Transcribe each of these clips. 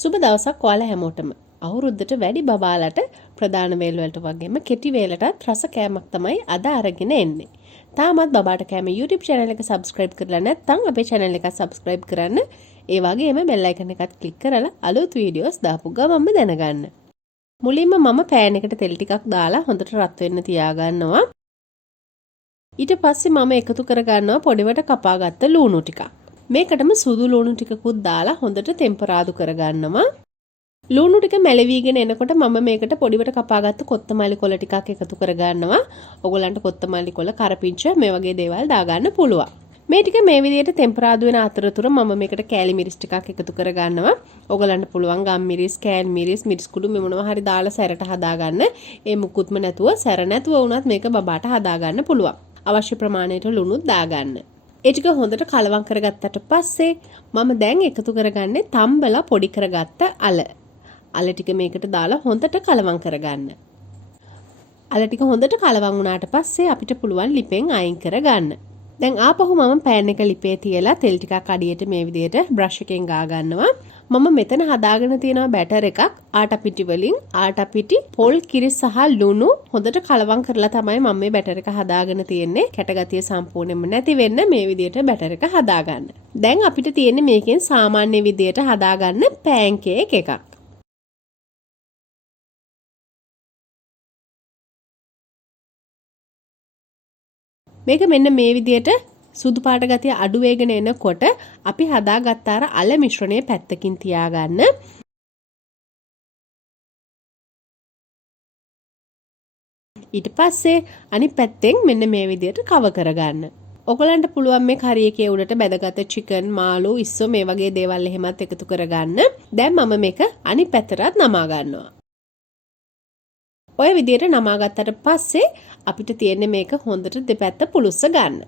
සුබ දවසක් ඔයාලා හැමෝටම. අවුරුද්දට වැඩි බබාලට ප්‍රධාන වේල් වලට වගේම කෙටි වේලටත් රස කෑමක් තමයි අද අරගෙන එන්නේ. තාමත් බබාට කෑම YouTube channel එක subscribe කරලා නැත්නම් අපේ channel එක subscribe කරන්න. ඒ වගේම bell icon එකත් click කරලා අලුත් videos දාපු ගමන්ම දැනගන්න. මුලින්ම මම pan එකට තෙල් ටිකක් දාලා හොඳට රත් වෙන්න තියාගන්නවා. ඊට පස්සේ මම එකතු කරගන්නවා පොඩිවට කපාගත්ත ලුණු ටිකක්. මේකටම සුදු ලුණු ටිකකුත් දාලා හොඳට ටෙම්පරාදු කරගන්නවා. ලුණු ටික මැලවිගෙන එනකොට මම මේකට පොඩිවට කපාගත්ත කොත්තමල්ලි කොළ ටිකක් එකතු කරගන්නවා. ඔයගලන්ට කොත්තමල්ලි කොළ කරපිංච මේ වගේ දේවල් දාගන්න පුළුවන්. මේ ටික මේ විදිහට ටෙම්පරාදු වෙන අතරතුර මම මේකට කෑලි මිරිස් ටිකක් එකතු කරගන්නවා. ඔයගලන්ට පුළුවන් ගම් මිරිස්, කෑලි මිරිස්, මිරිස් කුඩු මේ මොනවා හරි දාලා සැරට හදාගන්න. ඒ මුකුත්ම නැතුව සැර නැතුව වුණත් මේක බබාට හදාගන්න පුළුවන්. අවශ්‍ය ප්‍රමාණයට ලුණුත් දාගන්න. ඒ ටික හොඳට කලවම් කරගත්තට පස්සේ මම දැන් එකතු කරගන්නේ තම්බලා පොඩි කරගත්ත අල. අල ටික මේකට දාලා හොඳට කලවම් කරගන්න. අල ටික හොඳට කලවම් වුණාට පස්සේ අපිට පුළුවන් ලිපෙන් අයින් කරගන්න. දැන් ආපහු මම පෑන් එක ලිපේ තියලා තෙල් ටිකක් අඩියට මේ විදිහට බ්‍රෂ් එකෙන් ගා ගන්නවා. මම මෙතන හදාගෙන තියෙනවා බැටර් එකක් ආටා පිටි වලින් ආටා පිටි පොල් කිරි සහ ලුණු හොඳට කලවම් කරලා තමයි මම මේ බැටර් එක හදාගෙන තියෙන්නේ. කැටගතිය සම්පූර්ණයෙන්ම නැති වෙන්න මේ විදිහට බැටර් එක හදාගන්න. දැන් අපිට තියෙන්නේ මේකෙන් සාමාන්‍ය විදිහට හදාගන්න පෑන් කේක් එකක්. මේක මෙන්න මේ විදිහට සුදු පාට ගතිය අඩු වෙගෙන එනකොට අපි හදාගත්ත අර අල මිශ්‍රණය පැත්තකින් තියාගන්න. ඊට පස්සේ අනිත් පැත්තෙන් මෙන්න මේ විදිහට කව කරගන්න. ඔයගලන්ට පුළුවන් මේ කරි එකේ උඩට බැදගත්ත චිකන්, මාළු, ඉස්සෝ මේ වගේ දේවල් එහෙමත් එකතු කරගන්න. දැන් මම මේක අනිත් පැත්තටත් නමා ගන්නවා. ඔය විදිහට නමා ගත්තට පස්සේ අපිට තියෙන්නේ මේක හොඳට දෙපැත්ත පුලුස්ස ගන්න.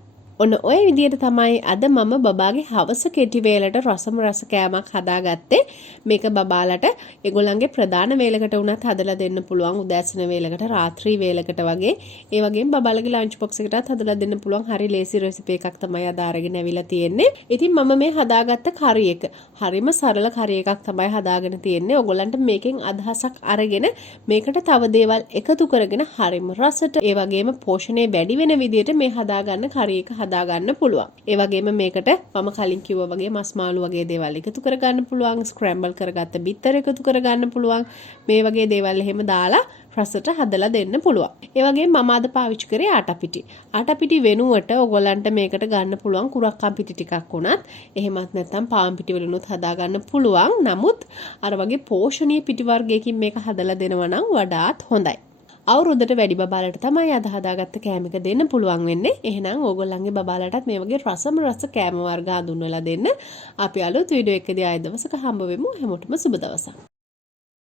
ඔන්න ඔය විදිහට තමයි අද මම බබාගේ හවස කෙටි වේලට රස කෑමක් හදාගත්තේ. මේක බබාලට ඒගොල්ලන්ගේ ප්‍රධාන වේලකට උනත් හදලා දෙන්න පුළුවන්. උදෑසන වේලකට, රාත්‍රී වේලකට වගේ. ඒ වගේම බබාලගේ ලන්ච් බොක්ස් එකටත් හදලා දෙන්න පුළුවන්. හරි ලේසි රෙසිපි එකක් තමයි අද අරගෙන ඇවිල්ලා තියෙන්නේ. ඉතින් මම මේ හදාගත්ත කරි එක හරිම සරල කරි එකක් තමයි හදාගෙන තියෙන්නේ. ඔයගොල්ලන්ට මේකෙන් අදහසක් අරගෙන මේකට තව දේවල් එකතු කරගෙන හරිම රසට ඒ වගේම පෝෂණය වැඩි වෙන විදිහට මේ හදාගන්න කරි එක හදාගන්න පුළුවන්. ඒ වගේම මේකට මම කලින් කිව්වා වගේ මස් මාළු වගේ දේවල් එකතු කරගන්න පුළුවන්. ස්ක්‍රැම්බල් කරගත්ත බිත්තර එකතු කරගන්න පුළුවන්. මේ වගේ දේවල් එහෙම දාලා රසට හදලා දෙන්න පුළුවන්. ඒ වගේම මම අද පාවිච්චි කරේ ආටා පිටි. ආටා පිටි වෙනුවට ඔයගොල්ලන්ට මේකට ගන්න පුළුවන් කුරක්කම් පිටි ටිකක් උනත් එහෙමත් නැත්නම් පාන් පිටි වලිනුත් හදාගන්න පුළුවන්. නමුත් අර වගේ පෝෂණීය පිටි වර්ගයකින් මේක හදලා දෙනවා නම් වඩාත් හොඳයි. අවුරුද්දට වැඩි බබාලට තමයි අද හදාගත්ත කෑම එක දෙන්න පුළුවන් වෙන්නේ. එහෙනම් ඕගොල්ලන්ගේ බබාලටත් මේ වගේ රස කෑම වර්ග හඳුන්වලා දෙන්න. අපි අලුත් වීඩියෝ එකදී ආයෙ දවසක හම්බ වෙමු. හැමෝටම සුබ දවසක්.